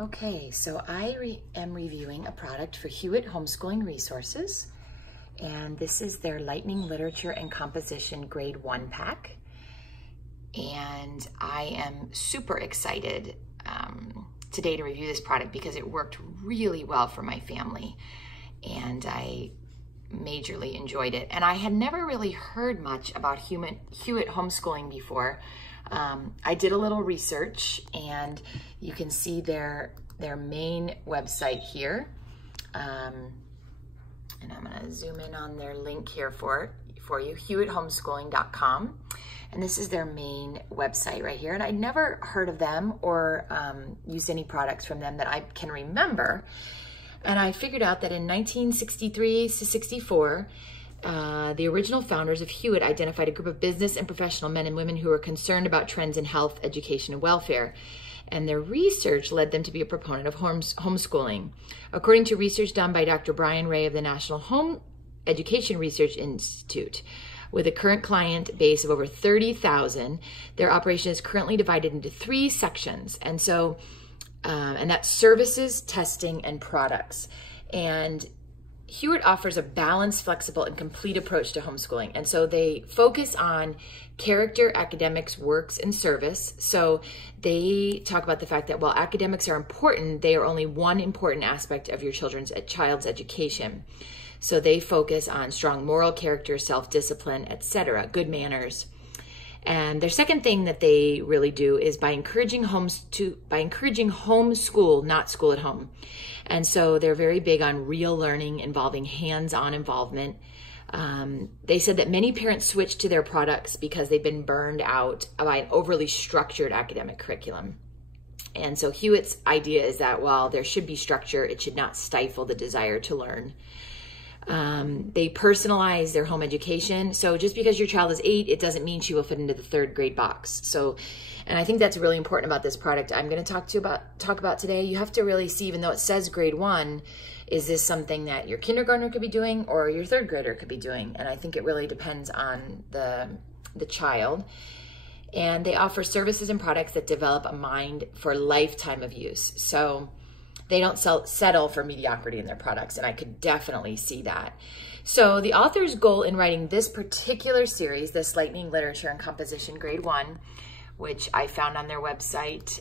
Okay, so I am reviewing a product for Hewitt Homeschooling Resources, and this is their Lightning Literature and Composition Grade 1 pack. And I am super excited today to review this product because it worked really well for my family, and I majorly enjoyed it. And I had never really heard much about Hewitt Homeschooling before. I did a little research, and you can see their main website here. And I'm gonna zoom in on their link here for you, hewitthomeschooling.com. And this is their main website right here. And I'd never heard of them or used any products from them that I can remember. And I figured out that in 1963 to 64, the original founders of Hewitt identified a group of business and professional men and women who were concerned about trends in health, education, and welfare. And their research led them to be a proponent of homeschooling. According to research done by Dr. Brian Ray of the National Home Education Research Institute, with a current client base of over 30,000, their operation is currently divided into 3 sections. And so, and that's services, testing, and products. And Hewitt offers a balanced, flexible, and complete approach to homeschooling. And so they focus on character, academics, works, and service. So they talk about the fact that while academics are important, they are only one important aspect of your child's education. So they focus on strong moral character, self-discipline, etc., good manners. And their second thing that they really do is by encouraging homeschool, not school at home. And so they're very big on real learning involving hands-on involvement. They said that many parents switch to their products because they've been burned out by an overly structured academic curriculum. And so Hewitt's idea is that while there should be structure, it should not stifle the desire to learn. They personalize their home education. So just because your child is 8, it doesn't mean she will fit into the 3rd grade box. So, and I think that's really important about this product I'm going to talk about today. You have to really see, even though it says grade 1, is this something that your kindergartner could be doing or your 3rd grader could be doing? And I think it really depends on the child. And they offer services and products that develop a mind for a lifetime of use. So they don't settle for mediocrity in their products, and I could definitely see that. So the author's goal in writing this particular series, this Lightning Literature and Composition Grade 1, which I found on their website,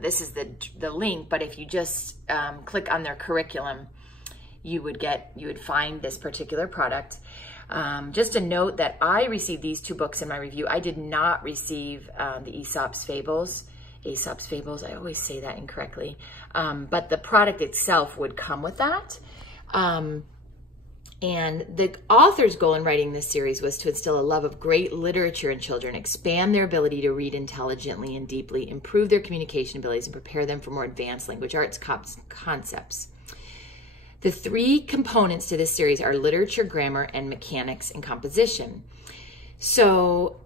this is the link, but if you just click on their curriculum, you would find this particular product. Just a note that I received these 2 books in my review. I did not receive the Aesop's Fables, I always say that incorrectly. But the product itself would come with that. And the author's goal in writing this series was to instill a love of great literature in children, expand their ability to read intelligently and deeply, improve their communication abilities, and prepare them for more advanced language arts concepts. The 3 components to this series are literature, grammar, and mechanics and composition. So,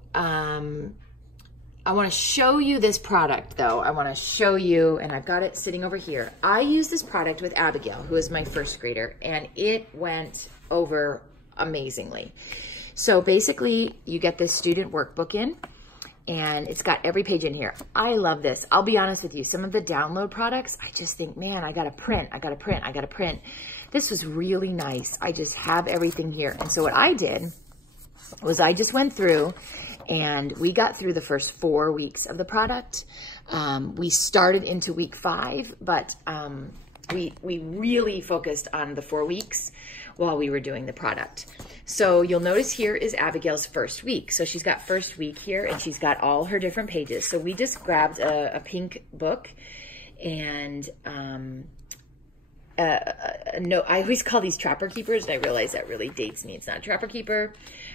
I want to show you this product, though. I want to show you, and I've got it sitting over here. I used this product with Abigail, who is my 1st grader, and it went over amazingly. So basically, you get this student workbook in, and it's got every page in here. I love this. I'll be honest with you. Some of the download products, I just think, man, I got to print. This was really nice. I just have everything here. And so what I did was I just went through, and we got through the first 4 weeks of the product. We started into week 5, but we really focused on the 4 weeks while we were doing the product. So you'll notice here is Abigail's 1st week. So she's got 1st week here, and she's got all her different pages. So we just grabbed a pink book, and no, I always call these Trapper Keepers, and I realize that really dates me. It's not Trapper Keeper,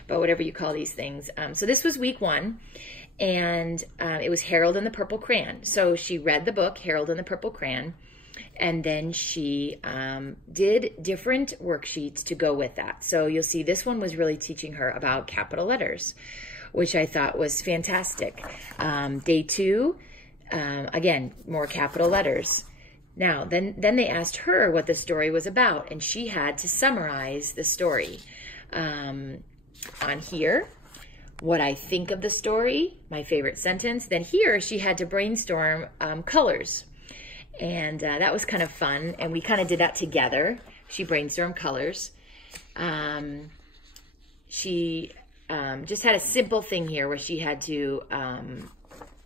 but whatever you call these things. So this was week 1, and it was Harold and the Purple Crayon. So she read the book, Harold and the Purple Crayon, and then she did different worksheets to go with that. So you'll see this one was really teaching her about capital letters, which I thought was fantastic. Day 2, again, more capital letters. Now, then they asked her what the story was about, and she had to summarize the story. On here, what I think of the story, my favorite sentence. Then here, she had to brainstorm colors. And that was kind of fun. And we kind of did that together. She brainstormed colors. She just had a simple thing here where she had to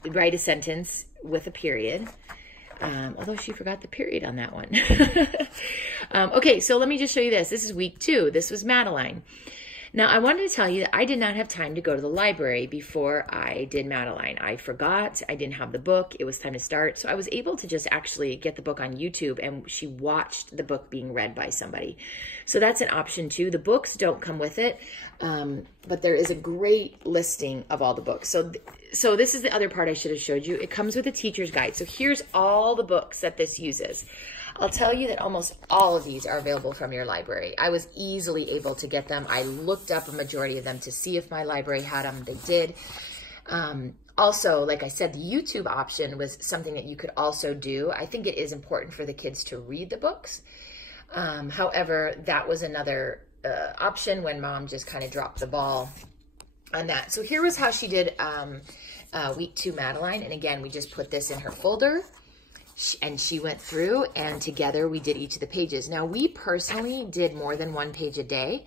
write a sentence with a period. Although she forgot the period on that one. Okay, so let me just show you this. This is week 2. This was Madeline. Now, I wanted to tell you that I did not have time to go to the library before I did Madeline. I forgot. I didn't have the book. It was time to start. So I was able to just actually get the book on YouTube, and she watched the book being read by somebody. So that's an option too. The books don't come with it, but there is a great listing of all the books. So this is the other part I should have showed you. It comes with a teacher's guide. So here's all the books that this uses. I'll tell you that almost all of these are available from your library. I was easily able to get them. I looked up a majority of them to see if my library had them. They did. Also, like I said, the YouTube option was something that you could also do. I think it is important for the kids to read the books. However, that was another option when Mom just kind of dropped the ball on that. So here was how she did week 2 Madeline. And again, we just put this in her folder. And she went through, and together we did each of the pages. Now, we personally did more than 1 page a day.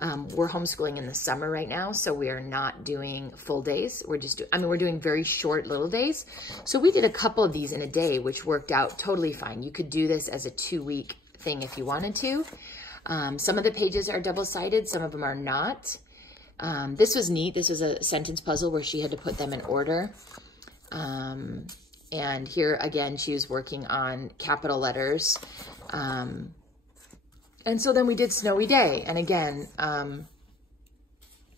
We're homeschooling in the summer right now, so we are not doing full days. We're just, we're doing very short little days. So we did a couple of these in a day, which worked out totally fine. You could do this as a 2-week thing if you wanted to. Some of the pages are double-sided, some of them are not. This was neat. This was a sentence puzzle where she had to put them in order. And here, again, she was working on capital letters. And so then we did Snowy Day. And again,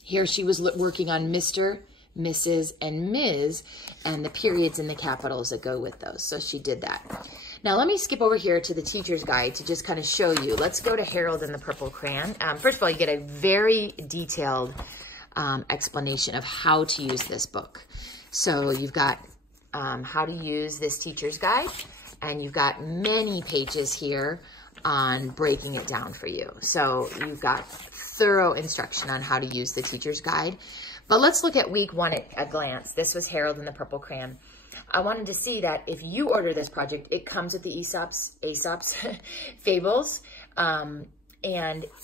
here she was working on Mr., Mrs., and Ms., and the periods and the capitals that go with those. So she did that. Now, let me skip over here to the teacher's guide to just kind of show you. Let's go to Harold and the Purple Crayon. First of all, you get a very detailed explanation of how to use this book. So you've got how to use this teacher's guide, and you've got many pages here on breaking it down for you. So you've got thorough instruction on how to use the teacher's guide. But let's look at week 1 at a glance. This was Harold and the Purple Crayon. I wanted to see that if you order this project, it comes with the Aesop's fables, and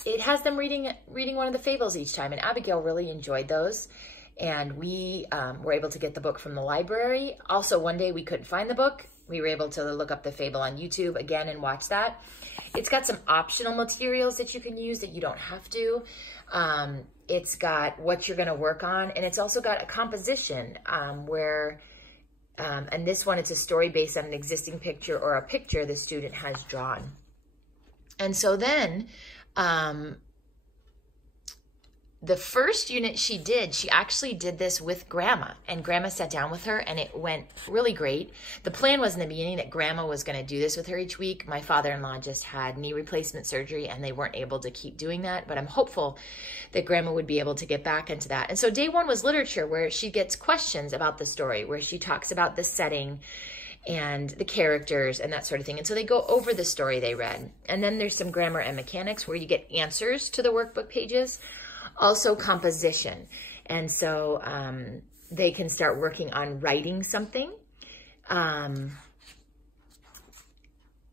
it has them reading one of the fables each time. And Abigail really enjoyed those. And we were able to get the book from the library. Also, one day we couldn't find the book. We were able to look up the fable on YouTube again and watch that. It's got some optional materials that you can use that you don't have to. It's got what you're going to work on. And it's also got a composition where, and this one, it's a story based on an existing picture or a picture the student has drawn. And so then, the first unit she actually did this with Grandma, and Grandma sat down with her, and it went really great. The plan was in the beginning that Grandma was going to do this with her each week. My father-in-law just had knee replacement surgery, and they weren't able to keep doing that, but I'm hopeful that Grandma would be able to get back into that. And so day 1 was literature, where she gets questions about the story, where she talks about the setting and the characters and that sort of thing. And so they go over the story they read. And then there's some grammar and mechanics where you get answers to the workbook pages. Also composition. And so they can start working on writing something.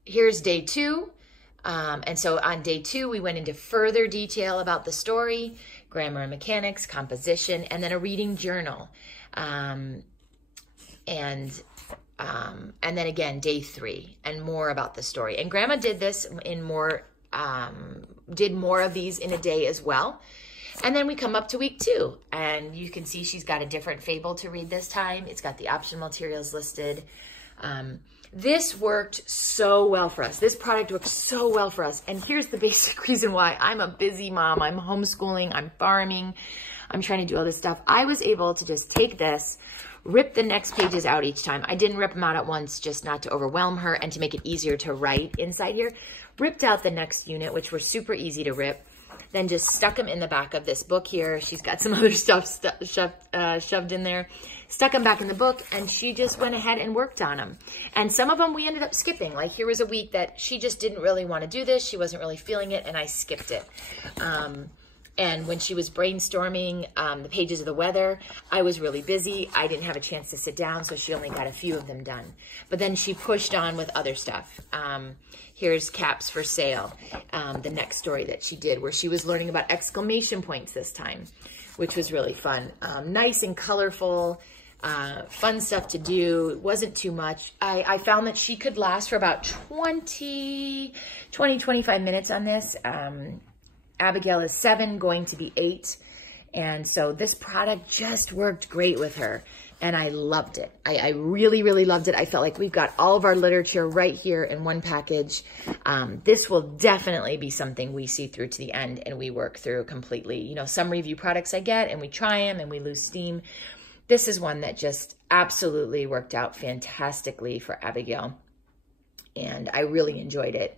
Here's day 2. And so on day 2, we went into further detail about the story, grammar and mechanics, composition, and then a reading journal. And then again, day 3, and more about the story. And Grandma did this in did more of these in a day as well. And then we come up to week 2, and you can see she's got a different fable to read this time. It's got the optional materials listed. This worked so well for us. This product worked so well for us. And here's the basic reason why. I'm a busy mom. I'm homeschooling. I'm farming. I'm trying to do all this stuff. I was able to just take this, rip the next pages out each time. I didn't rip them out at once just not to overwhelm her and to make it easier to write inside here. Ripped out the next unit, which were super easy to rip. Then just stuck them in the back of this book here. She's got some other stuff shoved in there. Stuck them back in the book, and she just went ahead and worked on them. And some of them we ended up skipping. Like here was a week that she just didn't really want to do this. She wasn't really feeling it, and I skipped it. And when she was brainstorming the pages of the weather, I was really busy. I didn't have a chance to sit down, so she only got a few of them done. But then she pushed on with other stuff. Here's Caps for Sale, the next story that she did, where she was learning about exclamation points this time, which was really fun. Nice and colorful, fun stuff to do. It wasn't too much. I found that she could last for about 25 minutes on this. Abigail is 7, going to be 8. And so this product just worked great with her. And I loved it. I really, really loved it. I felt like we've got all of our literature right here in one package. This will definitely be something we see through to the end and we work through completely. You know, some review products I get and we try them and we lose steam. This is one that just absolutely worked out fantastically for Abigail. And I really enjoyed it.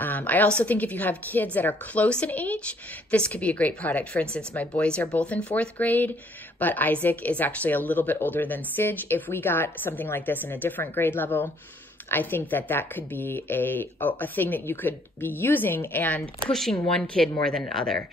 I also think if you have kids that are close in age, this could be a great product. For instance, my boys are both in 4th grade, but Isaac is actually a little bit older than Sige. If we got something like this in a different grade level, I think that that could be a thing that you could be using and pushing one kid more than another.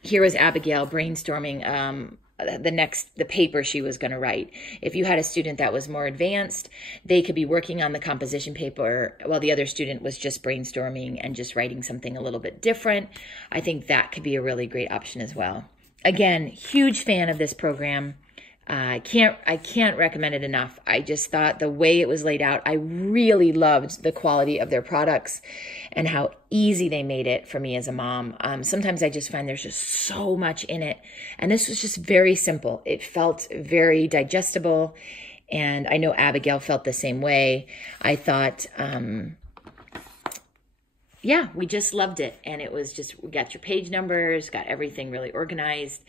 Here was Abigail brainstorming the paper she was going to write. If you had a student that was more advanced, they could be working on the composition paper while the other student was just brainstorming and just writing something a little bit different. I think that could be a really great option as well. Again, huge fan of this program. I can't recommend it enough. I just thought the way it was laid out, I really loved the quality of their products and how easy they made it for me as a mom. Sometimes I just find there's just so much in it. And this was just very simple. It felt very digestible. And I know Abigail felt the same way. I thought, yeah, we just loved it. And it was just, we got your page numbers, got everything really organized.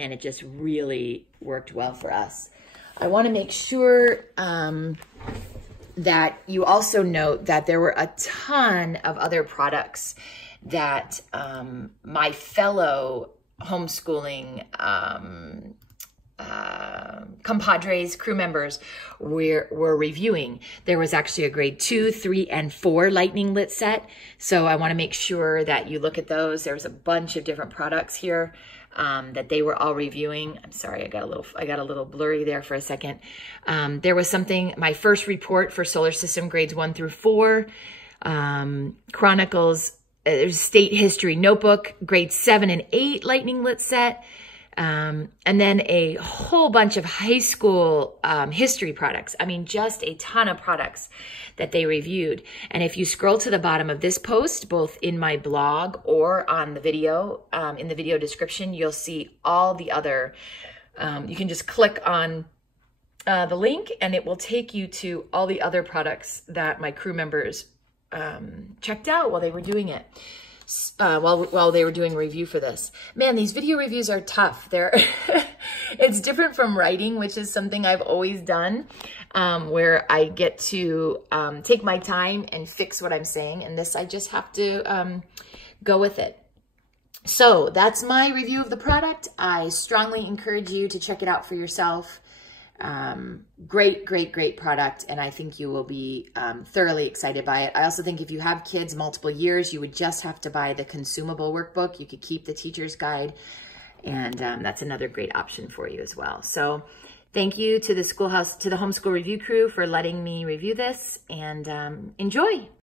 And it just really worked well for us. I want to make sure that you also note that there were a ton of other products that my fellow homeschooling compadres, crew members were reviewing. There was actually a grade 2, 3, and 4 lightning lit set. So I want to make sure that you look at those. There's a bunch of different products here that they were all reviewing. I'm sorry, I got a little blurry there for a second. There was something, my first report for solar system grades 1 through 4, Chronicles, State History Notebook, grade 7 and 8 lightning lit set. And then a whole bunch of high school history products. I mean, just a ton of products that they reviewed. And if you scroll to the bottom of this post, both in my blog or on the video, in the video description, you'll see all the other, you can just click on the link and it will take you to all the other products that my crew members checked out while they were doing it. While they were doing a review for this. Man, these video reviews are tough. It's different from writing, which is something I've always done, where I get to take my time and fix what I'm saying. And this, I just have to go with it. So that's my review of the product. I strongly encourage you to check it out for yourself. Great, great, great product. And I think you will be thoroughly excited by it. I also think if you have kids multiple years, you would just have to buy the consumable workbook. You could keep the teacher's guide. And that's another great option for you as well. So thank you to the Homeschool Review crew for letting me review this, and enjoy.